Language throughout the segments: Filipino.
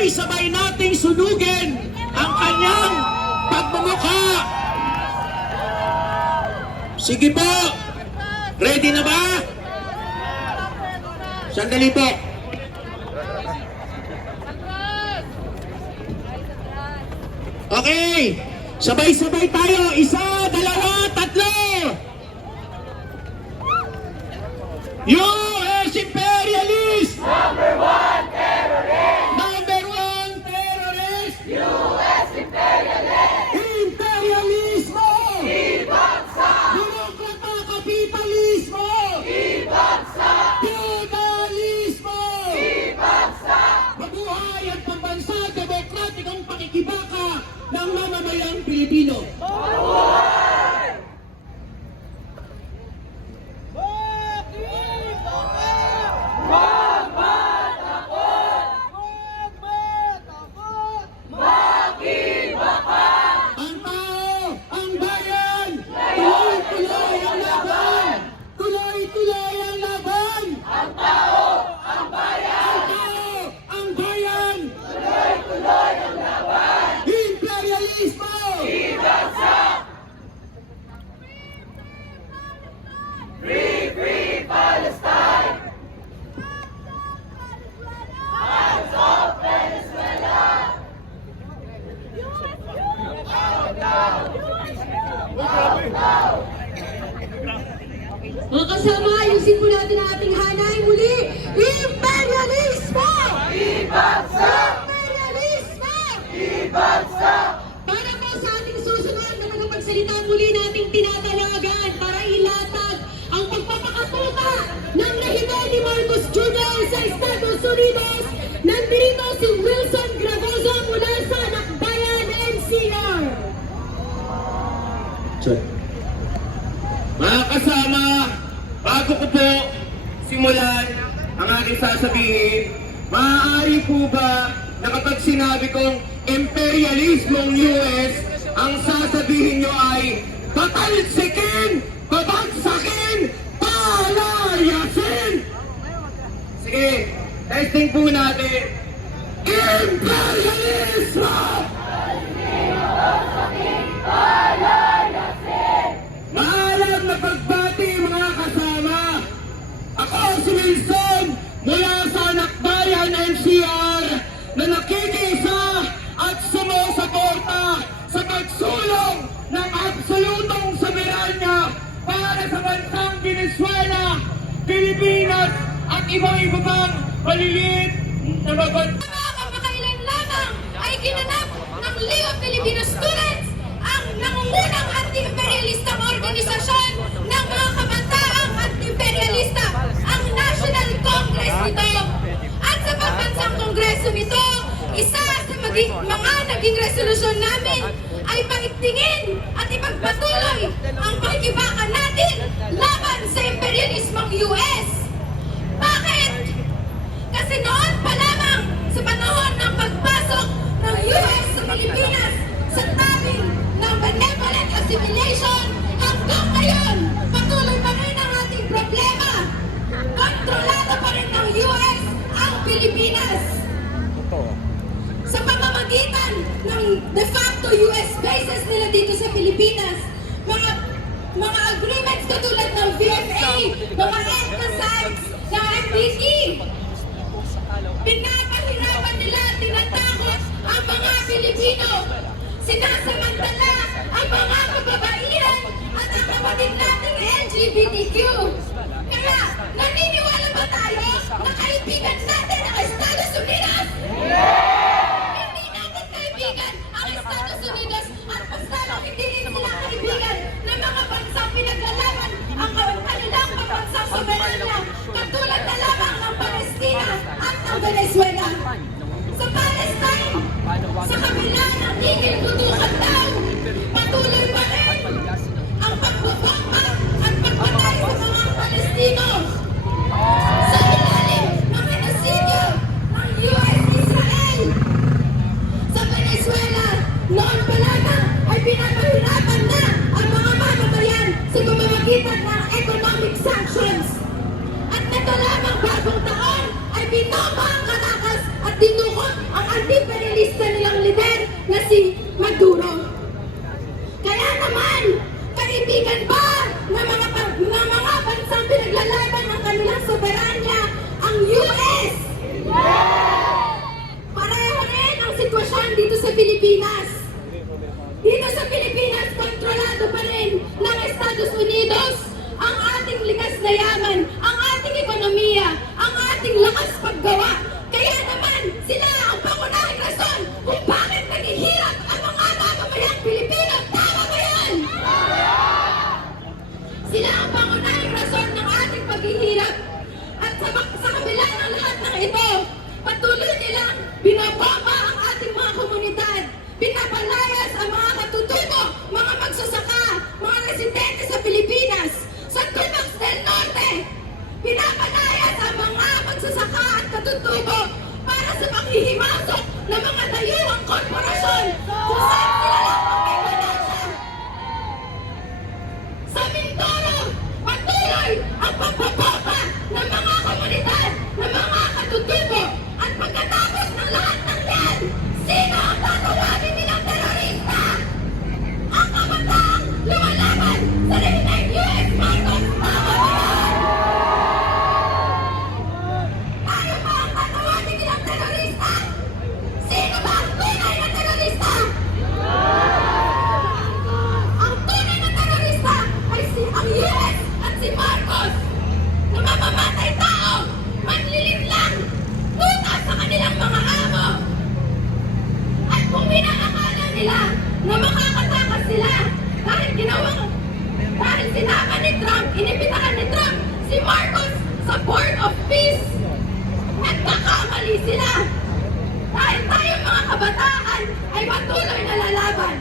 sabay-sabay nating sunugin ang kanyang pagmumukha. Sige po, ready na ba? Sandali po. Okay, sabay-sabay tayo. Isa, dalawa, tatlo. US imperialist! Number one terrorist! Number one terrorist! US imperialist! Imperialismo! Ibagsak! Burokrata kapitalismo! Ibagsak! Feudalismo! Ibagsak! Mabuhay ang pambansa demokratikong pakikibaka ng mamamayang Pilipino! Ang tao, ang bayan, tuloy-tuloy ang laban! Tuloy-tuloy ang laban! Ang tao! Ang bayan! Ang tao, ang bayan! Tuloy-tuloy ang laban! Imperialismo! Ibagsak! Free, free Palestine! Hands off Venezuela! Mga kasama, ayusin po natin ang ating hanay muli. Imperialismo! Ibagsak! Imperialismo! Ibagsak! Para po sa ating susunod na magpagsalita muli nating tinatalagan para ilatag ang pagpapakatuta ng rehimen ni Marcos Jr. sa Estados Unidos. Nandito si Wilson Gravosa mula sa Nakbayan NCR. Mga kasama, bago ko po simulan ang aking sasabihin, maaari po ba na kapag sinabi kong imperialismong US, ang sasabihin nyo ay tatalsikin, babagsakin, palayasin! Sige, testing po natin. Imperialismo! Maalam na pagbati mga kasama. Ako si Wilson mula sa Nakbayan NCR na nakikisa at sumusuporta sa pagsulong ng absolutong soberanya para sa bansang Venezuela, Pilipinas at iba-iba pang maliliit na mabansa. Mga kamakailan lamang ay ginanap ng League of Filipino Students ang nangungunang anti-imperialistang organisasyon ng mga kabataang anti-imperialista, ang National Congress nito. At sa pambansang kongreso nito, isa sa mga naging resolusyon namin ay paigtingin at ipagpatuloy ang pakikibaka natin laban sa imperialismong US. Bakit? Kasi noon pa lamang sa panahon ng pagpasok ng US sa Pilipinas sa tabing ng benevolent assimilation, hanggang ngayon patuloy pa rin ang ating problema. Kontrolado pa rin ng US ang Pilipinas. Sa pamamagitan ng de facto US bases nila dito sa Pilipinas, mga agreements katulad ng VFA, mga EDSA sites, ng FDT, pinapahirapan nila, tinatakot ang mga Pilipino, sinasamantala ang mga kababaihan at ang kapatid nating LGBTQ. Kaya, naniniwala ba tayo na kaibigan natin ang Estados Unidos? Hindi natin kaibigan ang Estados Unidos at mas lalong hindi rin sila kaibigan ng mga bansang pinaglalaban ang kanilang pambansang soberanya, katulad na lamang ng Palestina at ng Venezuela. Sa Palestine, sa kabila ng tigil tutukan daw, patuloy pa rin ang pagbubomba at pagpatay sa mga Palestino. Sa ilalim ng genosidyo ng US-Israel. Sa Venezuela, noon pa lamang ay pinapahirapan na ang mga mamamayan sa pamamagitan ng economic sanctions. At nito lamang bagong taon ay binomba ang Caracas at dinukot ang Samantalang binababa ang ating mga komunidad, pinapalayas ang mga katutubo, mga magsasaka, mga residente sa Pilipinas. Sa Tumax del Norte, pinapalayas ang mga magsasaka at katutubo para sa panghihimasok ng mga dayuhang korporasyon kung saan sila lang may ganansya. Sa Mindoro, patuloy ang pagbababa ng mga komunidad, ng mga katutubo, at pagkatapos ng lahat ng yan, sino ang tatawagin nilang terorista? Ang kabataang lumalaban sa Rehimeng U.S. Marcos. Tama ba yan? Tayo ba ang tatawagin nilang terorista? Sino ba ang tunay na terorista? Ang tunay na terorista ay ang U.S. at si Marcos na mamamatay tao, manlilit lang, tuta sa kanilang mga amo. At kung minakakala nila na makakatakas sila dahil sinama ni Trump, inibitahan ni Trump si Marcos sa Board of Peace, nagkakamali sila. Dahil tayo mga kabataan ay patuloy na lalaban.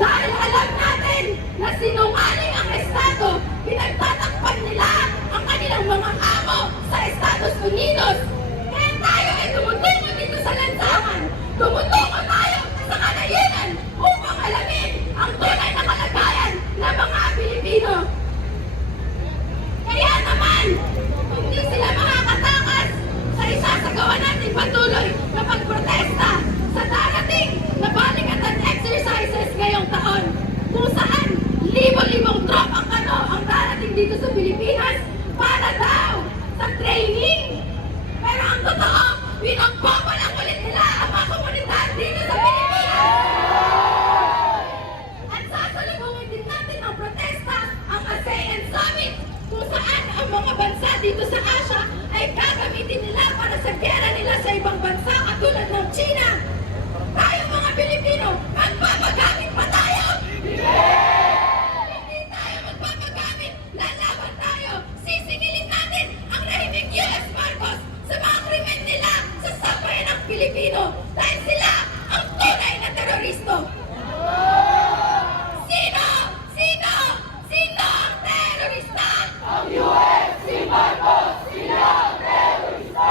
Dahil alam natin na sinungaling ang Estado, pinagtatakpan nila ang kanilang mga amo sa Estados Unidos. Kaya tayo ay tumutungo dito sa lansangan. Tumutungo tayo sa kanayunan upang alamin ang tunay na kalagayan ng mga Pilipino. Kaya naman, hindi sila makakatakas sa isasagawa natin patuloy na pagprotesta sa darating na balikatan exercises ngayong taon, kung saan libo-libong tropang ang darating dito sa Pilipinas para daw sa training. Pero ang totoo, pinagpapalang ulit nila ang mga komunidad dito sa Pilipinas. At sasalubungin din natin ang protesta, ang ASEAN Summit, kung saan ang mga bansa dito sa Asia ay gagamitin nila para sa gera nila sa ibang bansa katulad ng China. Tayo mga Pilipino, magpapagamit pa tayo? Hindi tayo magpapagamit, lalaban tayo. Sisingilin natin ang Rehimeng U.S. Marcos sa mga krimen nila sa sambayan ng Pilipino dahil sila ang tunay na teroristo. Sino? Sino? Sino ang terorista? Ang U.S. si Marcos, sila ang terorista.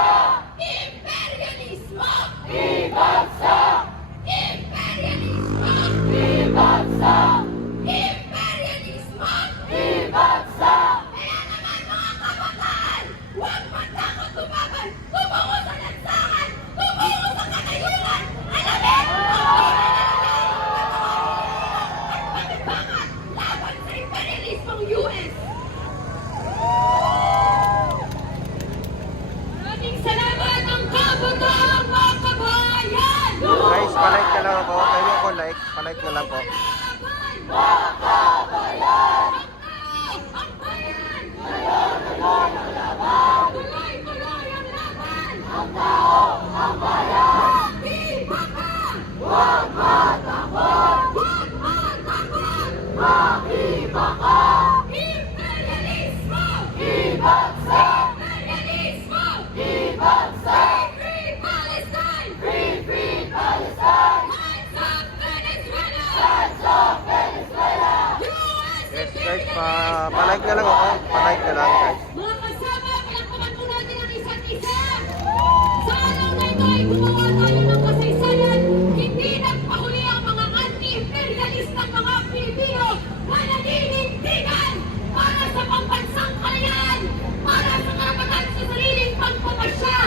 Imperialismo! Ibagsak! Imperialismo! Ibagsak! Imperialismo! Ibagsak! Kaya naman mga kabataan, huwag matakot tumaban, tumungo sa lansangan, tumungo sa kanayunan, alamin ang tunay na at pagbangat laban sa imperialismong US. Maraming salamat ang kabataan mga kabayan! Guys, palike ka lang ako. Kayo ko like. Palike na lang po. Tuloy-tuloy ang laban! Ang tao, ang bayan! Maghibaka! Huwag matakot! Huwag matakot! Maghibaka! Imperialismo! Ibagsak! Imperialismo! Ibagsak! Free Palestine! Free, free Palestine! Hands up Venezuela! Hands off Venezuela! US Yes guys, palike na lang ako. Palike na lang guys. Mga kasama, palakpakan po natin ang isa't isa. Sa araw na ito ay gumawa tayo ng kasaysayan. Hindi nagpahuli ang mga anti-imperialistang mga Pilipino na naninindigan para sa pambansang kalayaan, para sa karapatan sa sariling pagpapasya,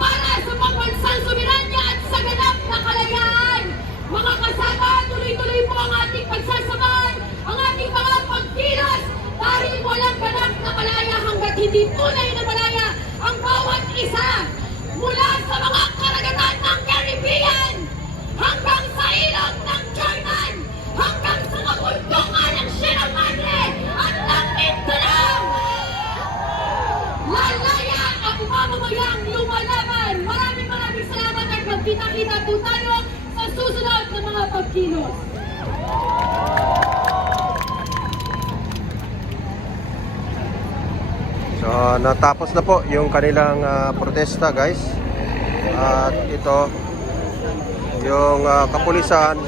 para sa pambansang soberanya at sa ganap na kalayaan. Mga kasama, tuloy-tuloy po ang ating pagsasamahan, ang ating mga pagkilos, dahil walang ganap na malaya hanggat hindi tunay na malaya ang bawat isa. Mula sa mga karagatan ng Caribbean, hanggang sa ilog ng Jordan, hanggang sa kabundukan ng Sierra Madre at ng Mindanao. Lalaya ang mamamayang lumalaban. Maraming salamat at magkita-kita po tayo sa susunod na mga pagkilos. So, natapos na po yung kanilang protesta guys. At ito, yung kapulisan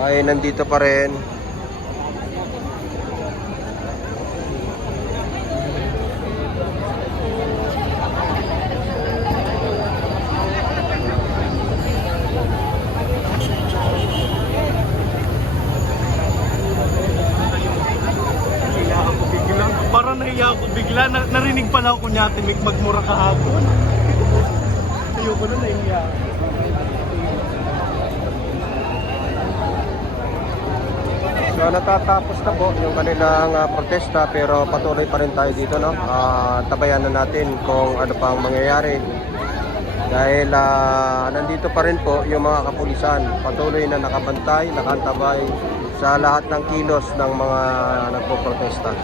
ay nandito pa rin. Parang nahiya ako bigla. Narinig pala ako niya Ate Mick magmura kahapon. Ayoko na nahiya. So natatapos na po yung kanilang protesta, pero patuloy pa rin tayo dito, no? Tabayan na natin kung ano pang mangyayari. Dahil nandito pa rin po yung mga kapulisan, patuloy na nakabantay, nakantabay sa lahat ng kilos ng mga nagpo-protesta.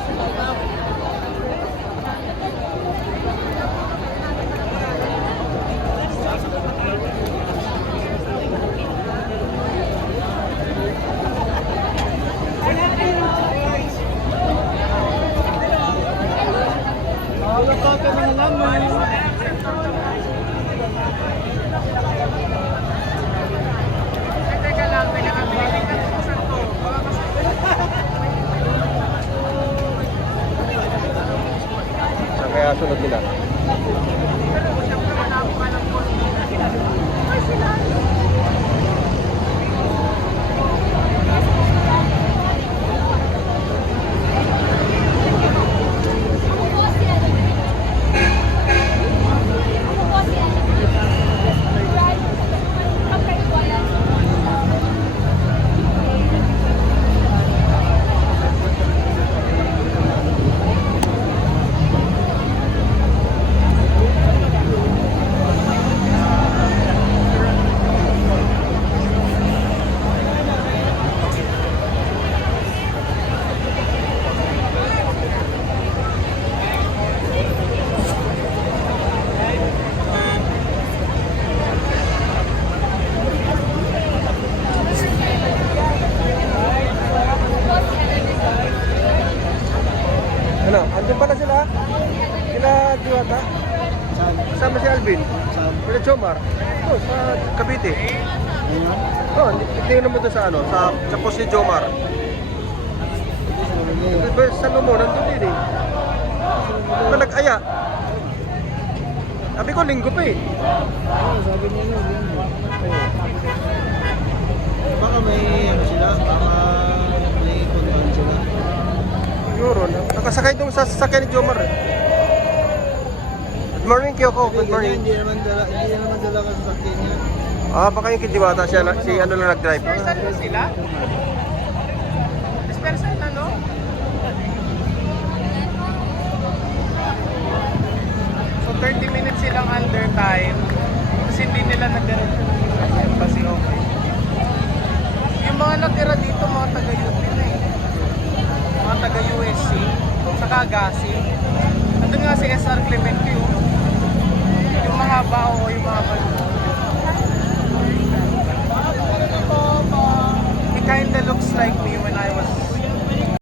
Saan kaya sunod nila? Ano? Andun pala sila? Sila Diwata? Kasama si Alvin? Sila Jomar? Oh, sa Cavite. Oh, tingnan mo doon sa ano, sa post ni Jomar. Sa mo, nandun din eh. Ba nag-aya? Sabi ko, linggo pa eh. Sabi niya linggo. Baka may ano sila, baka may kontan sila. Siguro, no? Nakasakay doon sa sasakyan ni Jomar. Good morning, Kyoko. Good morning. Hindi naman dala ka sa sakyan niya. Baka yung kitiwata siya, si ano lang nag-drive. Dispersan ba sila? Dispersan na, no? So 30 minutes silang under time. Kasi hindi nila nagdiretso ng embassy, okay. Yung mga natira dito, mga taga-UP na eh. Mga taga-USC, saka Gasi. Nandun nga si SR Clemente, yung mahaba o yung mahaba.